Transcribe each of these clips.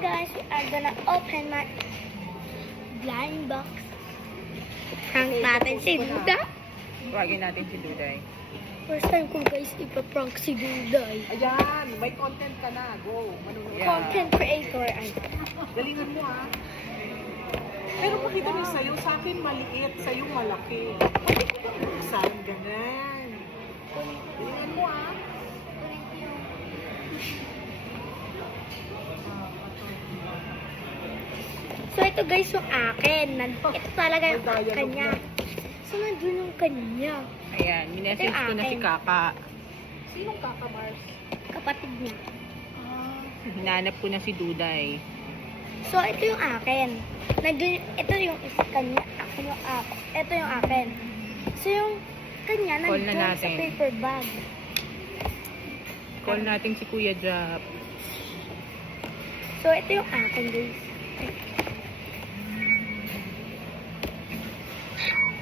guys, we are gonna open my blind box. Prank natin si Duda. Huwagin natin si Duday. First time ko guys ipaprank si Duday. Ayan, may content ka na. Go, manunod. Yeah. Content creator. Ay. Galingan mo ha. Pero pakita mo sa'yo, sa akin maliit, sa'yo malaki. Saan ganun? Galingan mo ha. So ito guys yung akin. Ito talaga yung kanya. So nandun yung kanya. Ayan, minessage ko na si Kaka. Sinong kakamars? Kapatid niya. Hinanap ko na si Duday. So ito yung akin. Ito yung isa kanya. Ako yung ako. Ito yung akin. So yung kanya Call na nandun sa natin. paper bag. Call natin si Kuya Jap. So ito yung akin guys.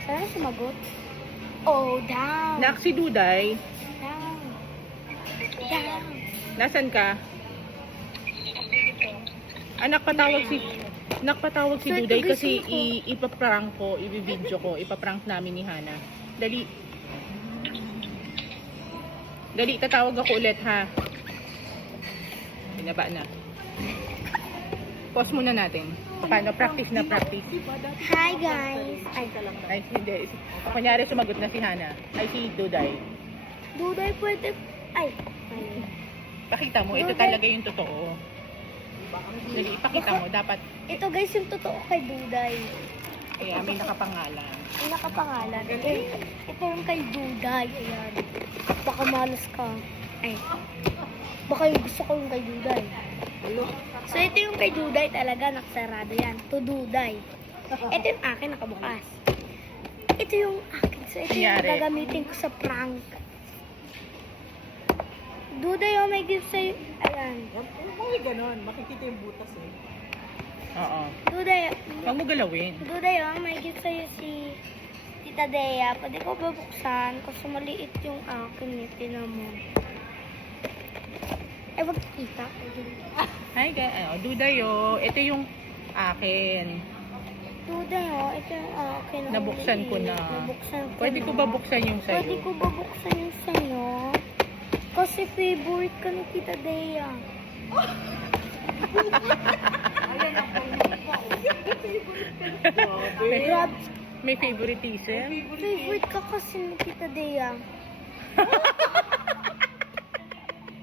Sana sumagot? Oh, down. Nak, si Duday. Down. Down. Nasaan ka? Anak, patawag si So, ito, Duday guys, kasi yung ipaprank ko, i-video ko, ipaprank namin ni Hana. Dali. Dali, tatawag ako ulit ha. Binaba na. Pause muna natin. Paano? Practice na practice. Hi guys. Ay, Ay, hindi. Kunyari sumagot na si Hana. Ay, si Duday. Duday pwede. Ay. Pakita mo, ito Duday. talaga yung totoo. Dali, ipakita mo. Dapat, Ito guys yung totoo kay Duday. kaya may nakapangalan. Yung nakapangalan. Ito yung kay Duday. Ayan. Baka malas ka. Ay. Baka yung gusto ko yung kay Duday. So ito yung kay Duday talaga. Nakasarado yan. To Duday. Ito yung akin nakabukas. Ito yung akin. So ito yung Nangyari. gagamitin ko sa prank. Duday oh, may gift sa'yo. Ayan. May ganon, makikita yung butas eh. Oo. Duday. Huwag mo galawin. Duday oh, may gift sa'yo si Tita Dea. Pwede ko babuksan kasi maliit yung akin. Tinan mo. Ay, wag kita. Hi guys. Duday oh. Ito yung akin. Duday oh, ito yung akin. Ang Nabuksan ko liit. na. Nabuksan ko Pwede ko na. ba buksan yung Pwede sa'yo? ko babuksan yung sa'yo. Kasi favorite ka ni Tita Dea. Grab. May favoritism? Favorite ka kasi ni Tita Dea.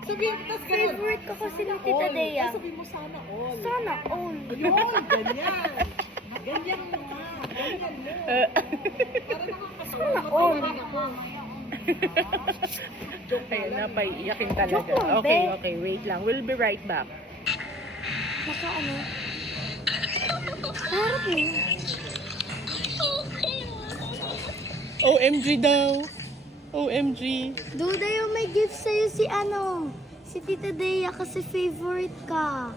Sabihin, tas ganon. Favorite ka kasi ni Tita Dea. Sabihin mo sana all. Sana all. Ayun, ganyan. Ganyan mo nga. Ganyan mo. Para nakakatawa. Sana all. Ayun, napaiiyakin talaga. Joke lang, Okay, be. okay. Wait lang. We'll be right back. Naka ano? Harap mo. OMG daw. OMG. Duda yung may gift sa'yo si ano? Si Tita Dea kasi favorite ka.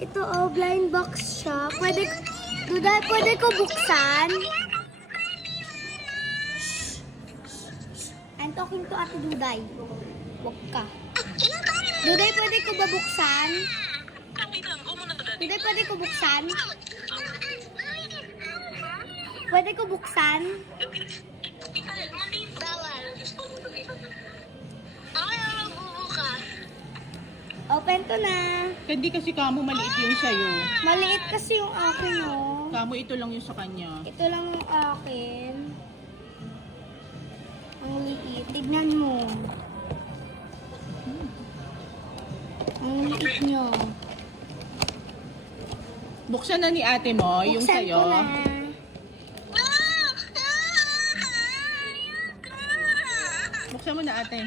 Ito oh, blind box siya. Pwede, Duda, pwede ko buksan? I'm talking to Ate Duday. Wag ka. Duday, pwede ko ba buksan? Duday, pwede ko buksan? Pwede ko buksan? Open ko na. Hindi kasi kamo maliit yung sa'yo. Maliit kasi yung akin, oh. Kamo ito lang yung sa kanya. Ito lang yung akin. Ang liit. Tignan mo. Ang liit niya. Buksan na ni ate mo yung Buksan sa'yo. ko na. Buksan mo na ate.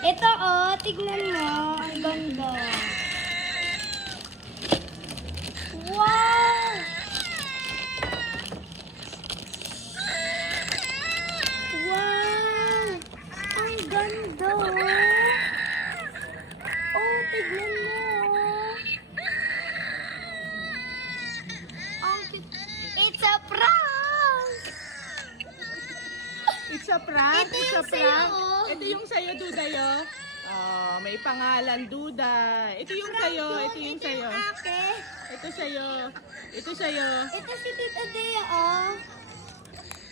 Ito, oh. Tignan mo. Ang ganda. Wow! Wow! Ang ganda, oh. Tignan mo. Ang cute. It's a prank! It's a prank. Ito It's yung a prank. sa'yo, oh. Ito yung sa'yo, Duday, oh. Oh, may pangalan, Duday. Ito yung sa'yo. Ito yung sa'yo. Akin. Ito sa'yo. Ito sa'yo. Ito si Tita Dea, oh.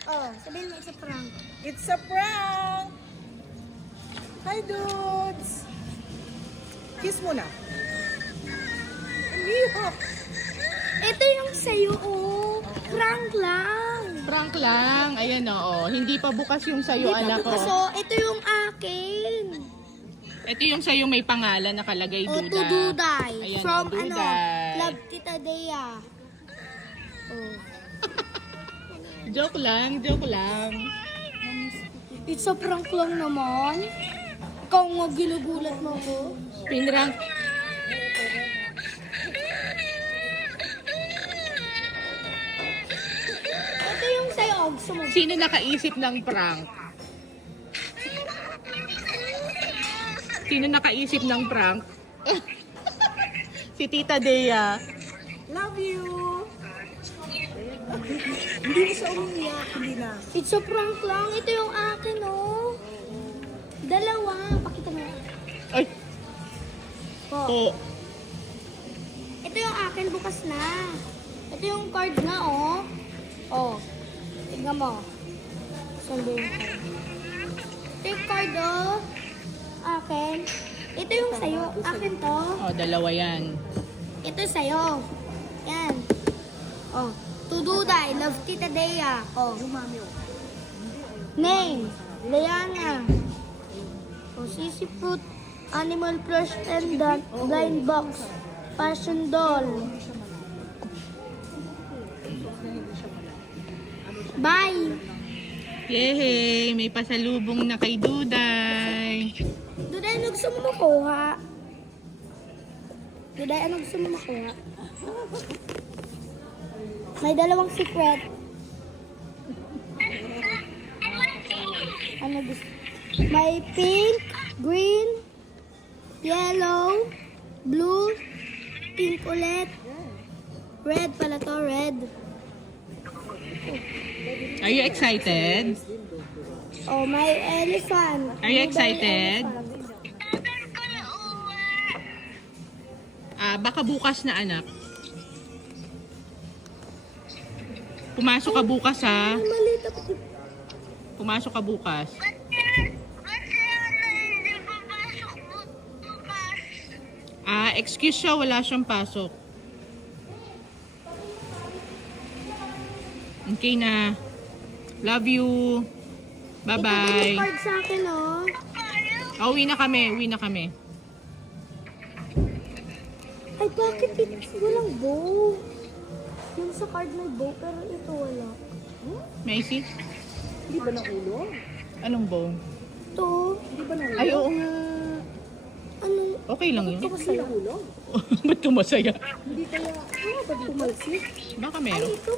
Oh, sabihin mo, it's a prank. It's a prank! Hi, dudes! Kiss mo na. Umiyak! Ito yung sa'yo, oh. Prank lang. Prank lang. Ayan, oo. Hindi pa bukas yung sa'yo, anak ko. So, ito yung akin. Ito yung sa'yo may pangalan nakalagay, Oh, Duda. to Duday. Ayan, From, oh, Duday. Love Tita Dea. Oh. Joke lang, joke lang. It's a prank lang naman. Ikaw nga ginugulat mo ko. Pinrank. Ito yung sa'yo, oh. Gusto mo. Sino nakaisip ng prank? Sino nakaisip ng prank? Si Tita Dea. Love you! Hindi na siya umiyak. Hindi na. It's a prank lang. Ito yung akin, oh. Dalawa. Pakita mo. Ay, Oh. po. Ito yung akin, bukas na. Ito yung card na, oh. Oh. Tignan mo. Saan ba yung card? Ito yung card, oh. Akin. Ito yung sa'yo. Akin to. Oh, dalawa yan. Ito sa'yo. Yan. Oh. To Duday. Love Tita Dea. Oh. Name. Leana. Oh, Sisi Fruit. Animal plush pendant. Blind box. Fashion doll. Bye. Yehey! May pasalubong na kay Duday. Duday, ano gusto mo makuha? Duday, ano gusto mo makuha? May dalawang secret. Ano gusto? May pink, green, yellow, blue, pink ulit. Red pala to, red. Are you excited? Oh, may elephant. Are you Duday, excited? elephant. Baka bukas na, anak. Pumasok ka bukas, ha? Ay, maliit ako. Pumasok ka bukas. Excuse siya, wala siyang pasok. Okay na. Love you. Ito din Bye-bye. yung card sa akin, oh. Uwi na kami, uwi na kami. Ay, bakit ito? Walang bow. Yung sa card may bow, pero ito wala. Macy, Hindi ba ng ulo? anong bow? Ito, Hindi ba ng ulo? Ay, oo nga. ano? Okay lang yun. Ito ko sa'yo. ulo? Ba't ka masaya? Hindi kaya, ano ba dito? Pumalsik? Baka Ay, meron. ito.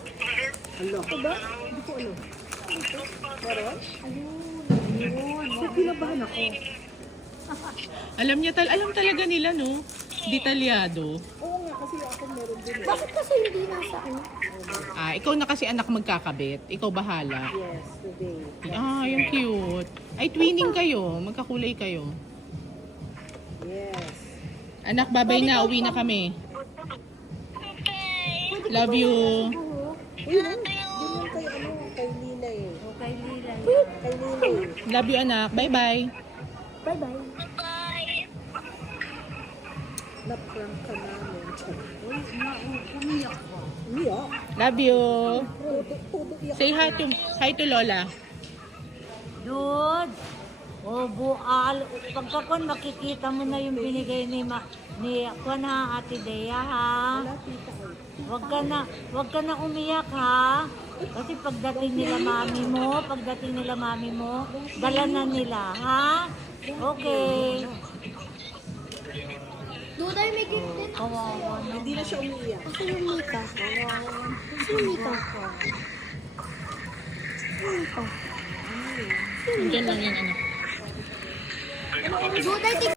Alo. Ito ba? Hindi ko alam. Meron? Ayun. So, kinabahan ako. Alam talaga nila, no? Detalyado. Oo nga, kasi ako meron din. Bakit kasi hindi nasa ano? Ikaw na kasi anak magkakabit. Ikaw bahala. Yes, today. Yung cute. Ay, twinning kayo. Magkakulay kayo. Yes. Anak, babay na. Uwi na kami. Love you. Uy, ganyan kay ano, kay Lila eh. Kay Lila. Kay Lila eh. Love you, anak. Bye-bye. Bye-bye. Na-prank ka namin. Uy, umiyak ka. Umiyak? Love you. Todo iyak. Say hi to Lola. Dude, bual. Pagkakon makikita mo na yung binigay ni Kwan ha, Ate Dea ha. Wala, tita eh. Wag ka na umiyak ha. Kasi pagdating nila mami mo, dala na nila ha. Okay. Duday, may gift din ako sa'yo. Hindi na siya umiiyak. Kasi yung Mika. Kasi yung Mika. Mika. Diyan lang yan, anak. Duday,